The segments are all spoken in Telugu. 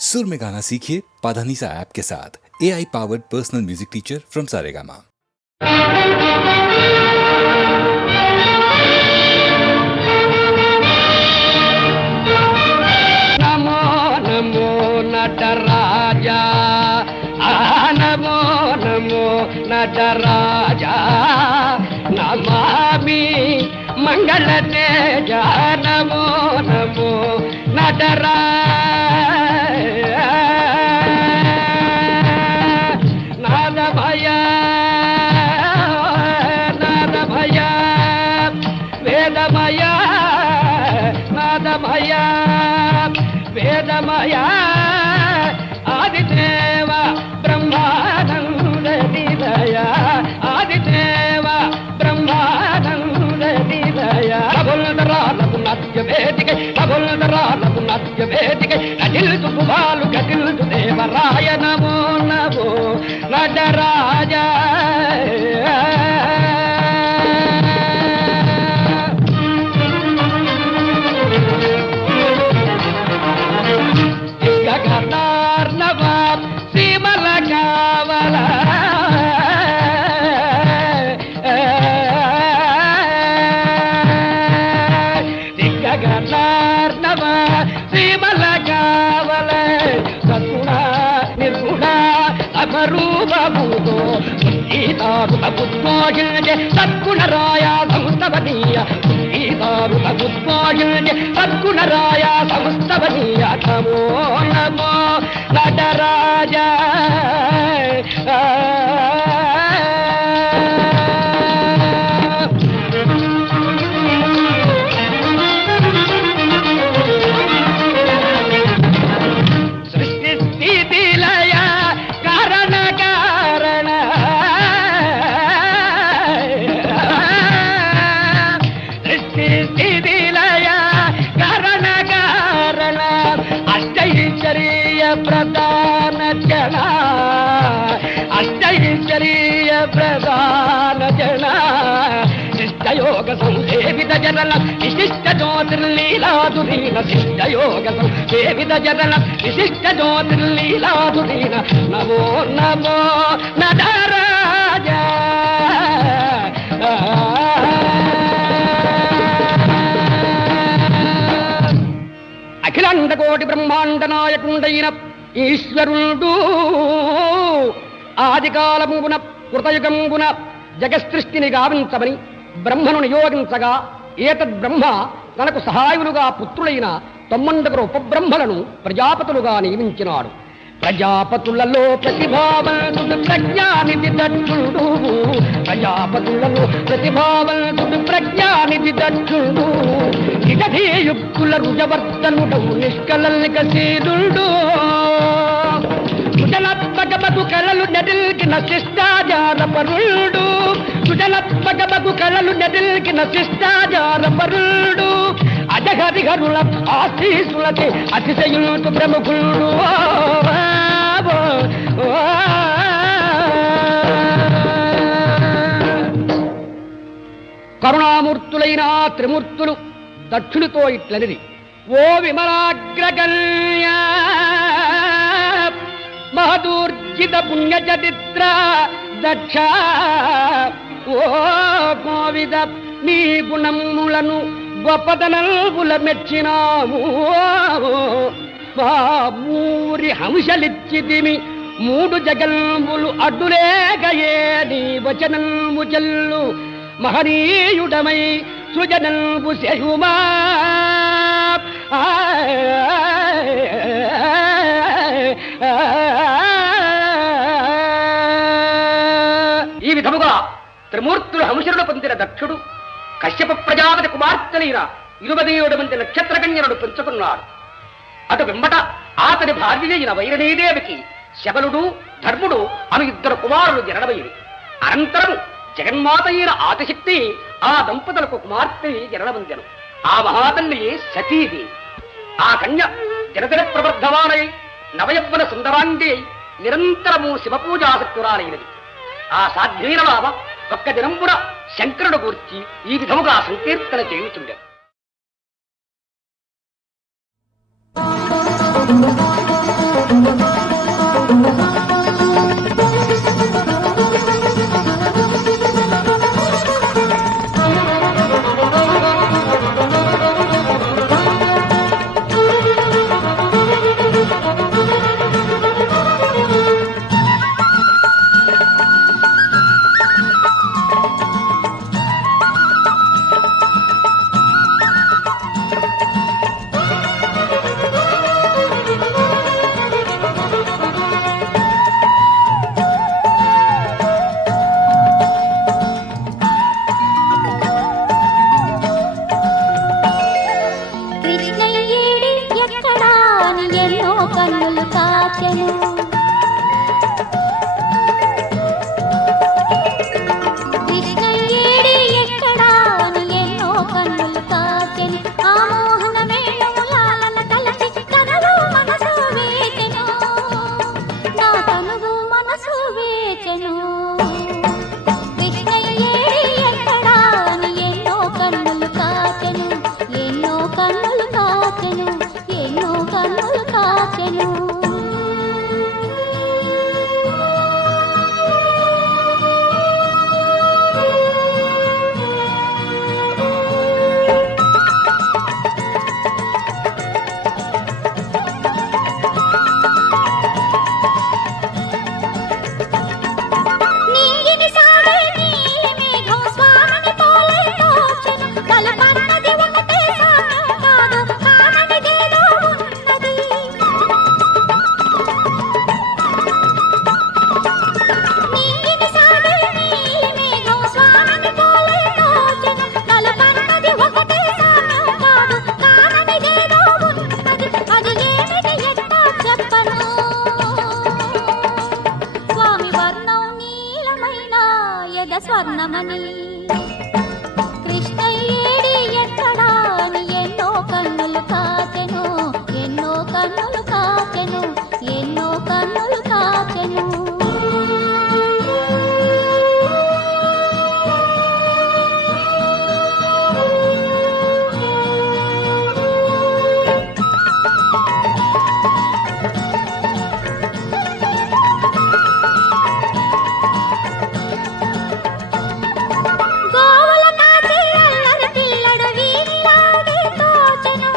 सुर में गाना सीखिए पाधानीसा ऐप के साथ। AI powered personal music teacher from Saregama. Namo Namo Nataraja, Namo Namo Nataraja, Namami मंगल तेज, नमो नमो नटराजा। नादभय नादभय वेदमय, नादभय वेदमय, आदिदेव ब्रह्मानंद निलय, आदिदेव ब्रह्मानंद निलय। నభుల్దరాలకు నాట్య వేదికై, నభుల్దరాలకు నాట్య వేదికై, కదిల్తు కుమాలు కదిల్తు దేవరాయ, నమో నమో నటరాజ. గగనార్ణవ శ్రీమల కావల, గగనార్ణవ శ్రీమల కావల, సద్గుణ నిర్గుణ అమరూపభూతో గీతారుతముద్మోహిల్య, సద్గుణరాయ సంస్తవనీయ, గీతారుతముద్మోహిల్య, సద్గుణరాయ సంస్తవనీయ, నమో నమో నటరాజ. ప్రధాన జన, అష్టైశ్వర్య ప్రధాన జన, శిష్టయోగ సంసేవిత జనల విశిష్ట జ్యోతిర్లీలాధురీన, శిష్టయోగ సంసేవిత జనల విశిష్ట జ్యోతిర్లీలాధురీన, నమో నమో నటరాజ. అఖిలాండ కోటి బ్రహ్మాండ నాయకుండైన ఈశ్వరుడు ఆదికాలమున కృతయుగంబున జగసృష్టిని గావించమని బ్రహ్మను నియోగించగా, ఏతద్బ్రహ్మ తనకు సహాయులుగా పుత్రులైన 9 ఉపబ్రహ్మలను ప్రజాపతులుగా నియమించినాడు. ప్రజాపతులలో ప్రతిభావంతుడు ప్రజ్ఞానిధి దక్షుడు, ప్రజాపతులలో ప్రతిభావంతుడు ప్రజ్ఞానిధి దక్షుడు, ఇటధీయుక్తుల రుజవర్తనుడవు నిష్కలల్కశీలుడు, సుజలత్మకమగు కళలు నెదిల్కిన శిష్టాచార పరుడు, సుజలత్మకమగు కళలు నెదిల్కిన శిష్టాచార పరుడు, అజహరిహరుల ఆశీసులకి అతిశయులు ప్రముఖుడు. కరుణామూర్తులైన త్రిమూర్తులు దక్షునితో ఇట్లనిది, ఓ విమలాగ్రగణ్య మహదూర్జిత పుణ్యచరిత్ర దక్ష, ఓ కోవిద నీ గుణములను గొప్పదనల్పుల మెచ్చినాము, మా మూరి హంసలిచ్చితిమి 3 జగల్ములు అడ్డులేగయే నీ వచనల్ము చెల్లు, మహనీయుడమై సృజనల్పు శయుమా. ఈ విధముగా త్రిమూర్తులు హంసరుడు పొందిన దక్షుడు కశ్యప ప్రజాపతి కుమార్తెలైన 27 మంది నక్షత్రకన్యలను పెంచుకున్నాడు. అటు వెంబట అతని భార్య అయిన వైరణీదేవికి శబలుడు ధర్ముడు అను 2 కుమారులు జననమైరి. అనంతరం జగన్మాత అయిన ఆదిశక్తి ఆ దంపతులకు కుమార్తె జననమందెను. ఆ మహాతల్లి సతీది. ఆ కన్య జనదిన ప్రవర్ధమానై నవయవ్వన సుందరాంగి నిరంతరము శివపూజాసక్తురాలైనది. ఆ సాధ్వీన బాబ ఒక్క దినంపున శంకరుడు గూర్చి ఈ విధముగా సంకీర్తన చేయుచుండెను. కన్నులు కాచెను. కృష్ణయ్యేడి ఎక్కడా అని ఎన్నో కన్నులు కాచెను. ఆ మోహన వేణువులాలన తలచి తనలో మనసు వేచెను. నా తనువు మనసు వేచెను. కృష్ణయ్యేడి ఎక్కడా అని ఎన్నో కన్నులు కాచెను. ఎన్నో కన్నులు కాచెను. ఎన్నో కన్నులు కాచెను. నీగిని సాగే నీలి మేఘం స్వామిని పోలే తోచెను. కలపన్నది ఒకటే సామ్యం కాదు, కాననిదేదో ఉన్నది. నీగిని సాగే నీలి మేఘం స్వామిని పోలే తోచెను. కలపన్నది ఒకటే సామ్యం కాదు, కాననిదేదో ఉన్నది. అది ఏమిటి ఎట్టా చెప్పను. స్వామి వర్ణం నీలమైన ఎద స్వర్ణమని. కృష్ణయ్యేడి ఎక్కడా అని ఎన్నో కన్నులు కాచెను. ఎన్నో కన్నులు కాచెను. ఎన్నో కన్నులు కాచెను. గోవుల కాచి అల్లరి పిల్లడు వీధిలాగే తోచెను.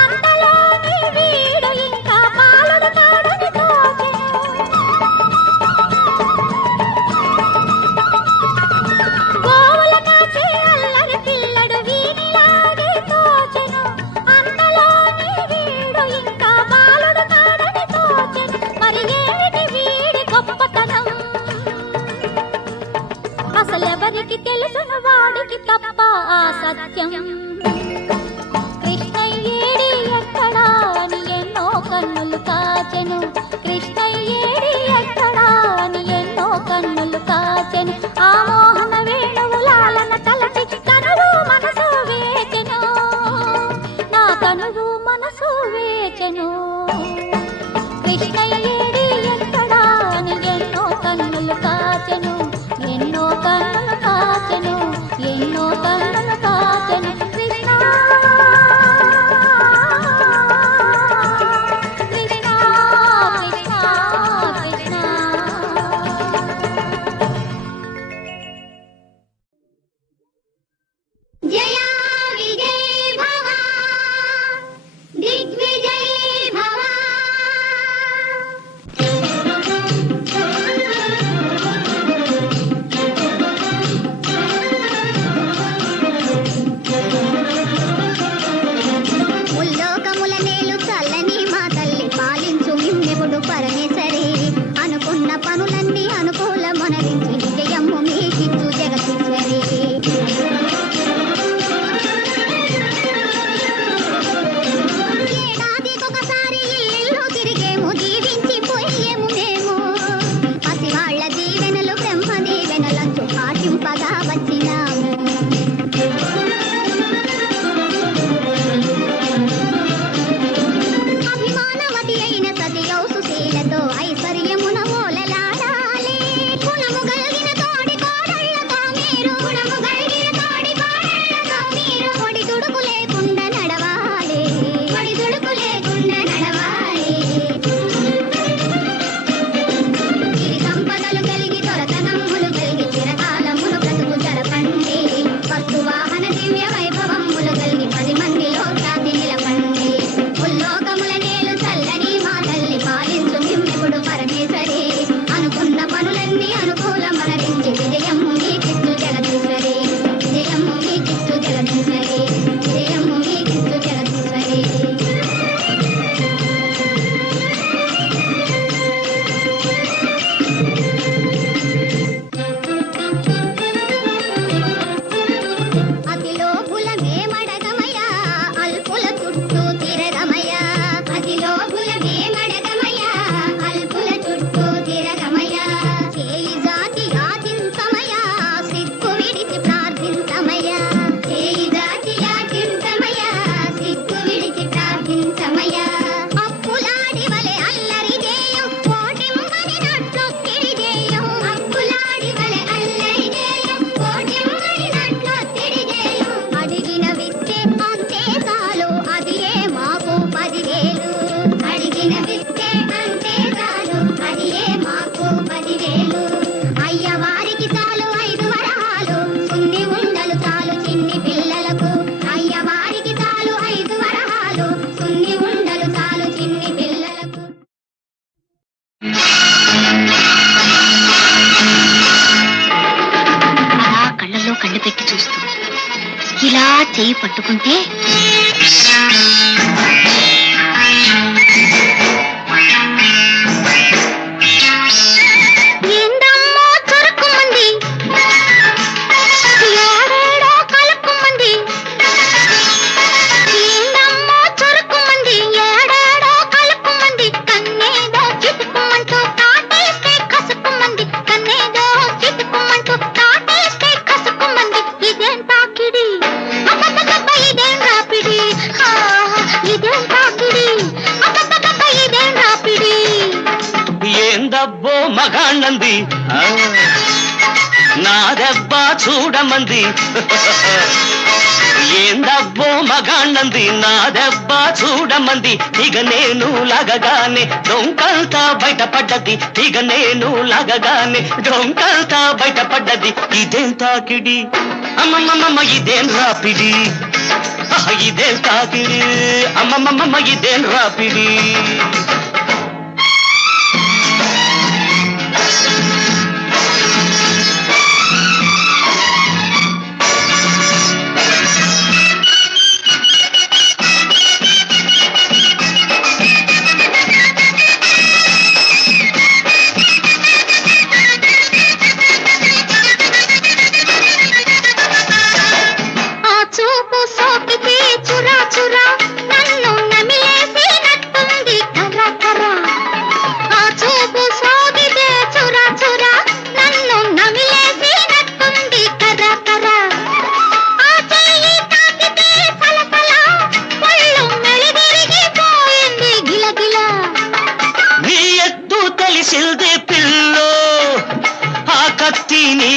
అంతలోని వీడు ఇంకా పాలుడు కాడని తోచెను. గోవుల కాచి అల్లరి పిల్లడు వీధిలాగే తోచెను. అంతలోని వీడు ఇంకా పాలుడు కాడని తోచెను. మరి ఏమిటి వీడి గొప్పతనం. అసలెవరికి తెలుసును వాడికి తప్ప ఆ సత్యం. కృష్ణయ్యేడి ఎక్కడా అని ఎన్నో కన్నులు కాచెను. కృష్ణయ్యేడి ఎక్కడా అని ఎన్నో కన్నులు కాచెను. ఆ మోహన వేణువులాలన తలచి తనువు మనసు వేచెను. నా తనువు మనసు వేచెను. కృష్ణయ్యేడి ఎక్కడా అని ఎన్నో కన్నులు కాచెను. ఎన్నో కన్నులు కాచెను. ఎన్నో కన్నులు కాచెను. కృష్ణ కృష్ణ కృష్ణ కృష్ణ. జయ విజయ భవ దిగ్విజయ భవ. ముల్లోకముల నేలు చల్లని మా తల్లి పాలించు మిమ్మెప్పుడు పరమేశ్వరి. అనుకున్న పనులన్నీ అనుకూలమొనరించి విజయము మీకిచ్చు జగదీశ్వరి. ఏడాదికొకసారి ఇల్లు తిరిగేము, దీవించి పోయేము మేము. పసివాళ్ల దీవెనలు బ్రహ్మ దీవెనలంచు పాటింపగా వచ్చినాము. అభిమానవతి అయిన సతియౌ సుశీలతో చెయ్యి పట్టుకుంటే ఏందమ్మో చురుకుమంది ఏడేడో కలుపుమంది ఏందమ్మో చురుకుమంది ఏడేడో కలుపుమంది కన్నేదో చితుకుమంటూ కాటేస్తే కసుకుమంది కన్నేదో చితుకుమంటూ కాటేస్తే కసుకుమంది ఇదేం తాకిడి అబ్బబ్బబ్బ ఇదేం రాపిడి ఇదేం తాకిడి అబ్బబ్బబ్బ ఇదేం రాపిడి ఏందబ్బో మగాళ్ళంది నా దెబ్బ చూడమంది ఏందబ్బో మగాళ్ళంది నా దెబ్బ చూడమంది ఇక నేను లగగానే డొంకంతా బయటపడ్డది ఇక నేను లగగానే డొంకంతా బయటపడ్డది ఇదేం తాకిడి అమ్మమ్మమ్మ ఇదేం రాపిడి ఇదేం తాకిడి అమ్మమ్మమ్మ ఇదేం రాపిడి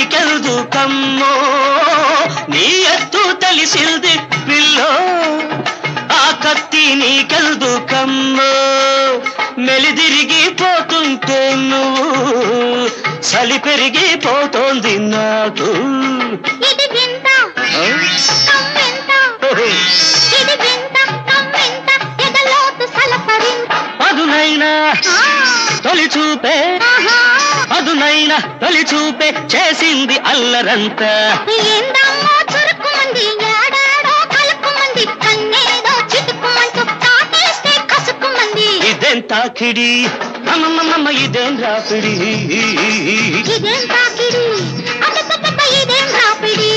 నీకెందుకమ్మో నీ ఎత్తు తెలిసింది పిల్లో ఆ కత్తి నీకెందుకమ్మో మెలిదిరిగిపోతుంటే నువ్వు చలి పెరిగిపోతోంది నాకు ఇది వింత కమ్మింత ఇది వింత కమ్మింత ఎదలోతు సలపరింత అదునైనా తొలి చూపే అదునైనా తొలి చూపే చేసింది అల్లరంతా ఏందమ్మో చురుకుమంది ఏడాడో కలుపుమంది కన్నేదో చితుకుమంటూ కాటేస్తే కసుకుమంది ఇదేం తాకిడి అమ్మమ్మమ్మ ఇదేం రాపిడి ఇదేం తాకిడి అబ్బబ్బబ్బ ఇదేం రాపిడి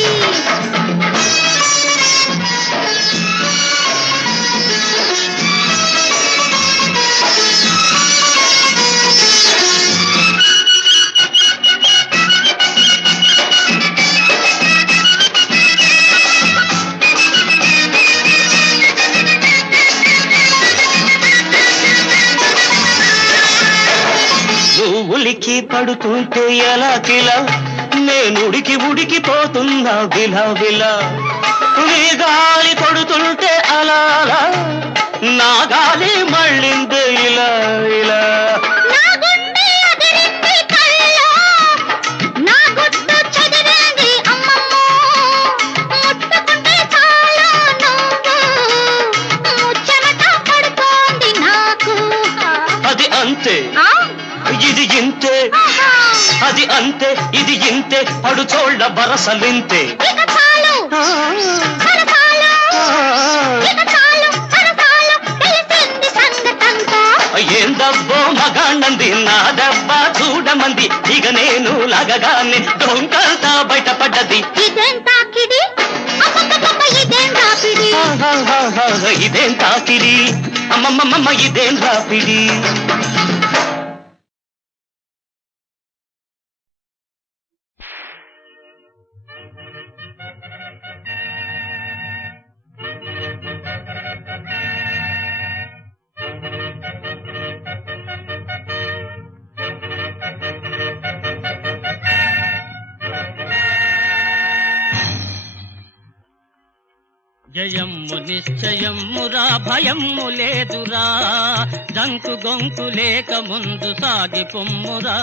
ఉలికి పడుతుంటే ఎలా కిలా నేను ఉడికిపోతున్నా విలా విలా నీ గాలి కొడుతుంటే అలా అలా నా గాలి మళ్ళిందే ఇలా ఇలా నా గుండె అదిరింది కళ్ళో నా గుట్టు చెదిరింది అమ్మమ్మో ముట్టుకుంటే చాలు నువ్వు ముచ్చమట పడుతోంది నాకు అది అంతే ఇది ఇంతే అది అంతే ఇది ఇంతే పడుచోళ్ళ బరసలింతే ఇక చాలు సరసాలు ఇక చాలు సరసాలు తెలిసింది సంగతంతా ఏందబ్బో మగాళ్ళంది నా దెబ్బ చూడమంది ఇక నేను లగగానే డొంకంతా బయటపడ్డది ఇదేం తాకిడి అబ్బబ్బబ్బ ఇదేం రాపిడి ఇదేం తాకిడి అమ్మమ్మమ్మ ఇదేం రాపిడి జయమ్ము నిశ్చయమ్మురా భయమ్ము లేదురా దంకు గొంకు లేక ముందు సాగి పొమ్మురా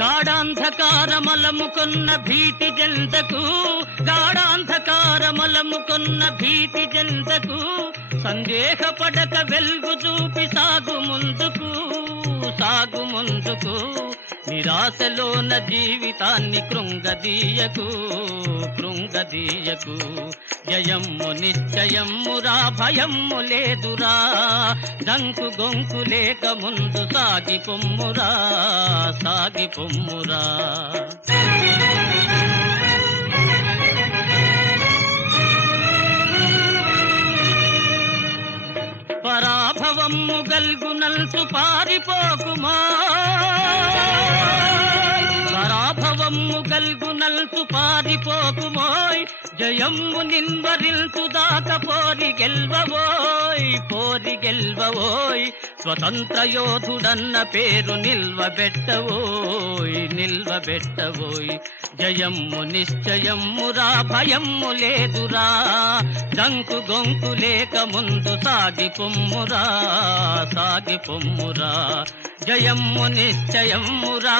గాఢాంధకార గాఢాంధకారమలముకొన్న భీతి జంతకు గాఢాంధకారమలముకొన్న భీతి జంతకు సందేహపడక వెలుగు చూపి సాగు ముందుకు నిరాశలోన జీవితాన్ని కృంగదీయకు జయమ్ము నిశ్చయమ్మురా భయమ్ము లేదురా దంకు గొంకు లేక ముందు సాగి పొమ్మురా పరాభవమ్ము గల్గునల్సు పారిపోకుమా జయమ్ము నిన్వరిల్సు దాక పోరి గెల్వవోయ్ స్వతంత్ర యోధుడన్న పేరు నిల్వబెట్టవోయ్ జయమ్ము నిశ్చయమ్మురా భయమ్ము లేదురా దంకు గొంకు లేక ముందు సాగి పొమ్మురా జయమ్ము నిశ్చయమ్మురా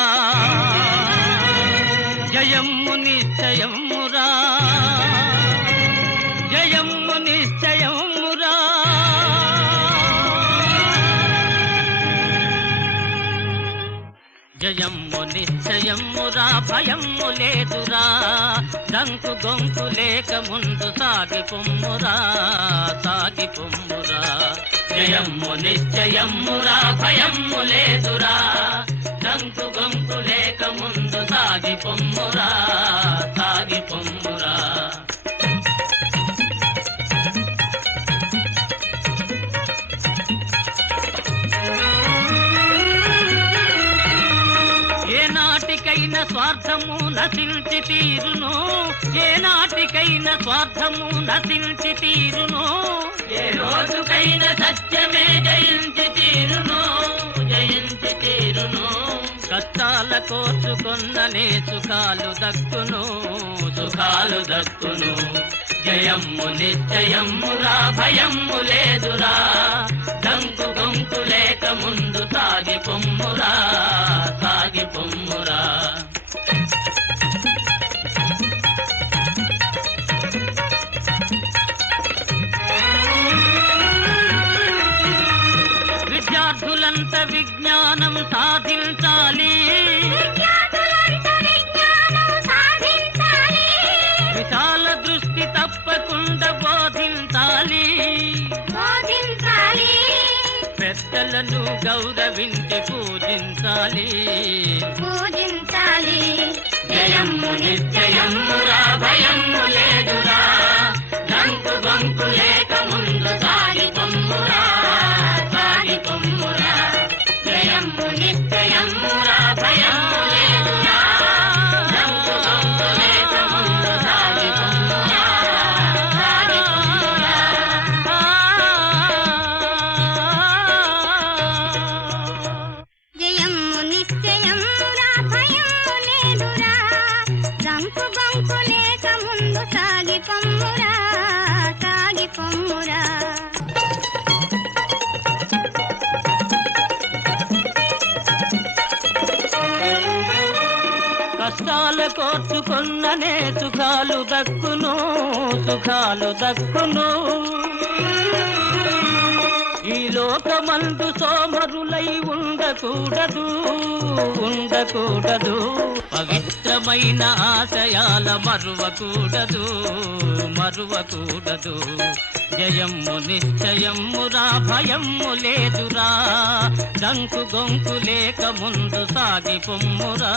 జయమ్ము నిశ్చయమ్మురా జయమ్ము నిశ్చయమ్మురా భయమ్ము లేదురా దంకు గొంకు లేక ముందు సాగి పొమ్మురా జయమ్ము నిశ్చయమ్మురా భయమ్ము లేదురా దంకు గొంకు లేక ముందు సాగి పొమ్మురా ఏనాటికైనా స్వార్థము నశించి తీరును ఏ రోజుకైనా సత్యమే జయించి తీరును కష్టాల కోర్చుకొన్ననే సుఖాలు దక్కును జయమ్ము నిశ్చయమ్మురా భయమ్ము లేదురా దంకు గొంకు లేక ముందు సాగి పొమ్మురా విద్యార్థులంత విజ్ఞానం సాధించాలి విశాల దృష్టి తప్పకుండా బోధించాలి పెద్దలను గౌరవించి పూజించాలి జయమ్ము నిశ్చయమ్మురా భయమ్ము లేదురా దంకు గొంకు లేక ముందు సాగి పొమ్మురా జయమ్ము నిశ్చయమ్మురా భయమ్ము లేదురా దంకు గొంకు లేక ముందు సాగి పొమ్మురా జయమ్ము నిశ్చయమ్మురా భయమ్ము లేదురా దంకు గొంకు లేక ముందు సాగి పొమ్మురా కష్టాల కోర్చుకొన్ననే సుఖాలు దక్కును ఈ లోకమందు సోమరులై ఉండకూడదు పవిత్రమైన ఆశయాల మరువకూడదు జయమ్ము నిశ్చయమ్మురా భయమ్ము లేదురా దంకు గొంకు లేక ముందు సాగి పొమ్మురా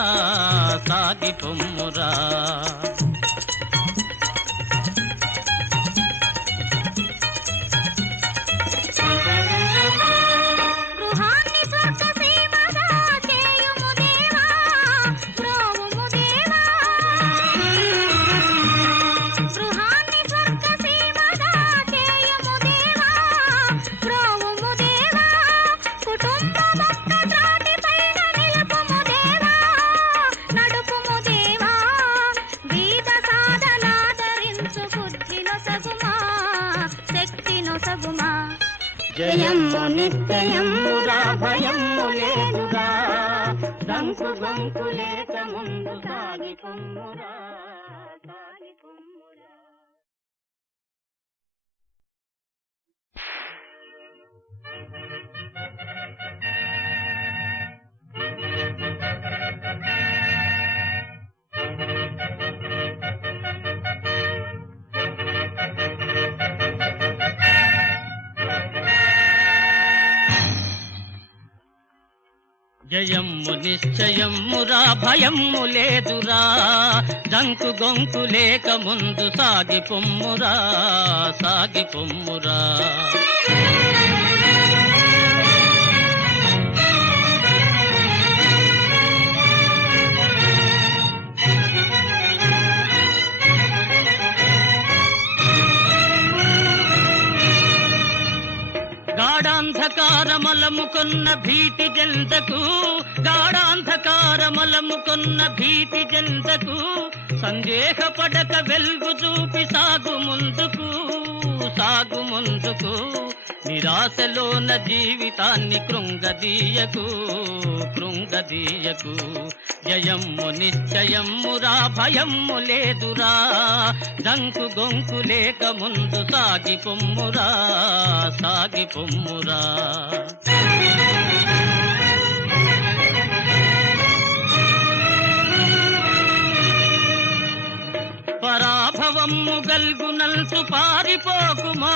జయమ్ము నిశ్చయమ్మురా భయమ్ము లేదురా దంకు గొంకు లేక ముందు సాగి పొమ్మురా సాగి పొమ్మురా. జయమ్ము నిశ్చయమ్మురా భయమ్ము లేదురా దంకు గొంకు లేక ముందు సాగి పొమ్మురా సాగి పొమ్మురా. గాఢాంధకారమలముకొన్న భీతి జంతకు గాఢాంధకారమలముకొన్న భీతి జంతకు సందేహపడక వెలుగు చూపి సాగు ముందుకు సాగు ముందుకు. నిరాశలోన జీవితాన్ని కృంగదీయకు కృంగదీయకు. జయమ్ము నిశ్చయమ్మురా భయమ్ము లేదురా దంకు గొంకు లేక ముందు సాగి పొమ్మురా సాగి పొమ్మురా. పరాభవమ్ము గల్గునల్సు పారిపోకుమా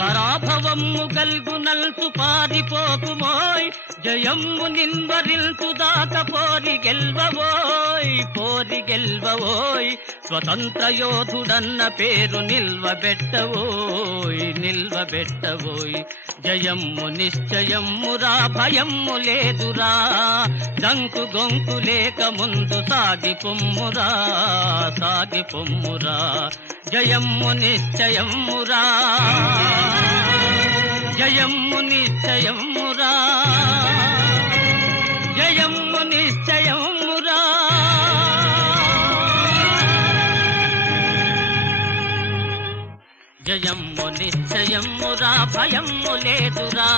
పరాభవమ్ము గల్గునల్సు పారిపోకుమోయ్ జయమ్ము నిన్వరిల్తు దాక పోరి గెల్వవోయ్ పోరి గెల్వవోయ్. స్వతంత్ర యోధుడన్న పేరు నిల్వబెట్టవోయ్ నిల్వబెట్టవోయ్. జయమ్ము నిశ్చయమ్మురా భయమ్ము లేదురా దంకు గొంకు లేక ముందు సాగి పొమ్మురా సాగి పొమ్మురా. జయమ్ము నిశ్చయమ్మురా జయమ్ము నిశ్చయమ్మురా జయమ్ము నిశ్చయమ్మురా. జయమ్ము నిశ్చయమ్మురా భయమ్ము లేదురా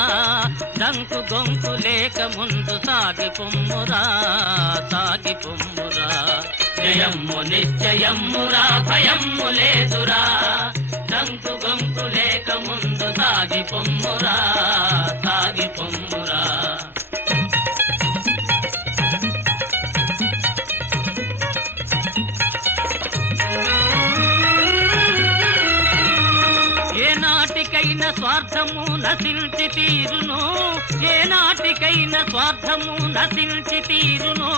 దంకు గొంకు లేక ముందు సాగి పొమ్మురా సాగి పొమ్మురా. జయమ్ము నిశ్చయమ్మురా భయమ్ము లేదురా దంకు గొంకు లేక ముందు సాగి పొమ్మురా సాగి పొమ్మురా. ఏనాటికైనా స్వార్థము నశించి తీరును ఏనాటికైనా స్వార్థము నశించి తీరును.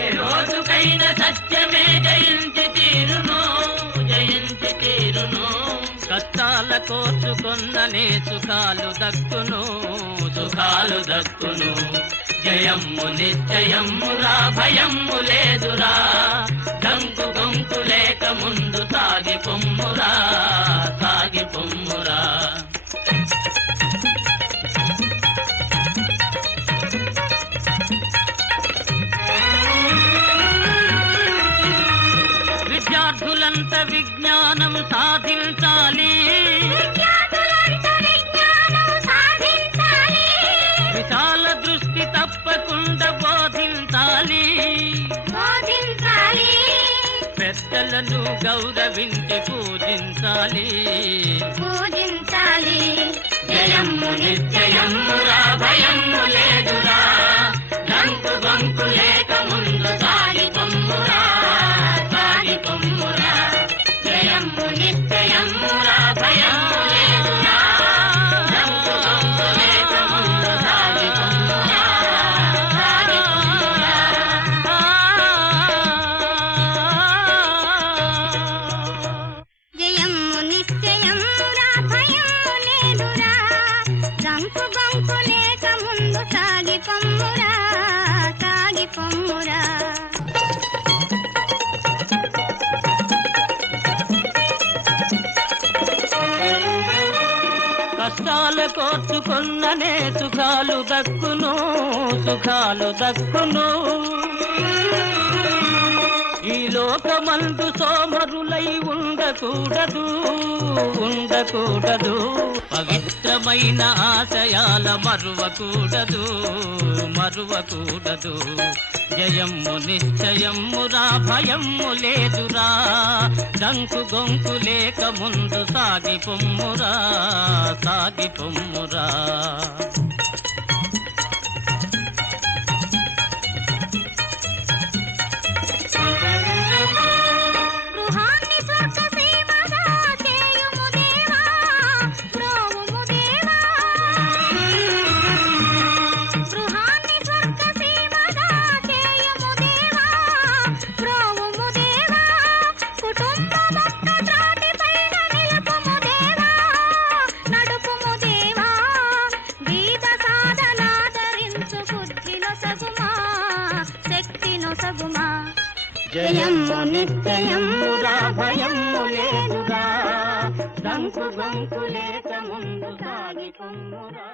ఏ రోజుకైనా సత్యమే జయించి తీరును జయించి తీరును. కష్టాల కోర్చుకొన్ననే సుఖాలు దక్కును సుఖాలు దక్కును. జయమ్ము నిశ్చయమ్మురా భయమ్ము లేదురా దంకు గొంకు లేక ముందు సాగి పొమ్మురా సాగి పొమ్మురా. విద్యార్థులంత విజ్ఞానం సాధించాలి విశాల దృష్టి తప్పకుండా బోధించాలి పెద్దలను గౌరవించి పూజించాలి జయమ్ము నిశ్చయమ్మురా భయమ్ము లేదురా దంకు గొంకు లేక ముందు సాగి పొమ్మురా సాగి పొమ్మురా. జయమ్ము నిశ్చయమ్మురా భయమ్ము లేదురా దంకు గొంకు లేక ముందు సాగి పొమ్మురా సాగి పొమ్మురా. జయమ్ము నిశ్చయమ్మురా భయమ్ము లేదురా దంకు గొంకు లేక ముందు సాగి పొమ్మురా సాగి పొమ్మురా. కష్టాల కోర్చుకొన్ననే సుఖాలు దక్కును సుఖాలు దక్కును. ఈ లోకమందు సోమరులై ఉండకూడదు ఉండకూడదు పవిత్రమైన ఆశయాల మరువకూడదు మరువకూడదు జయమ్ము నిశ్చయమ్మురా భయమ్ము లేదురా డంకు గొంకు లేక ముందు సాగి పొమ్మురా సాగి పొమ్మురా గృహాన్ని స్వర్గసీమగా చేయుము దేవా బ్రోవుము దేవా గృహాన్ని స్వర్గసీమగా చేయుము దేవా బ్రోవుము దేవా కుటుంబమొక్క త్రాటిపైన నిలుపుము దేవా నడుపుము దేవా గీత సాధనాదరించు బుద్ధిలో సగుమా శక్తిలో సగుమా జయమ్ము నిశ్చయమ్మురా భయమ్ము లేదురా డంకు గొంకు లేక ముందు సాగి పొమ్మురా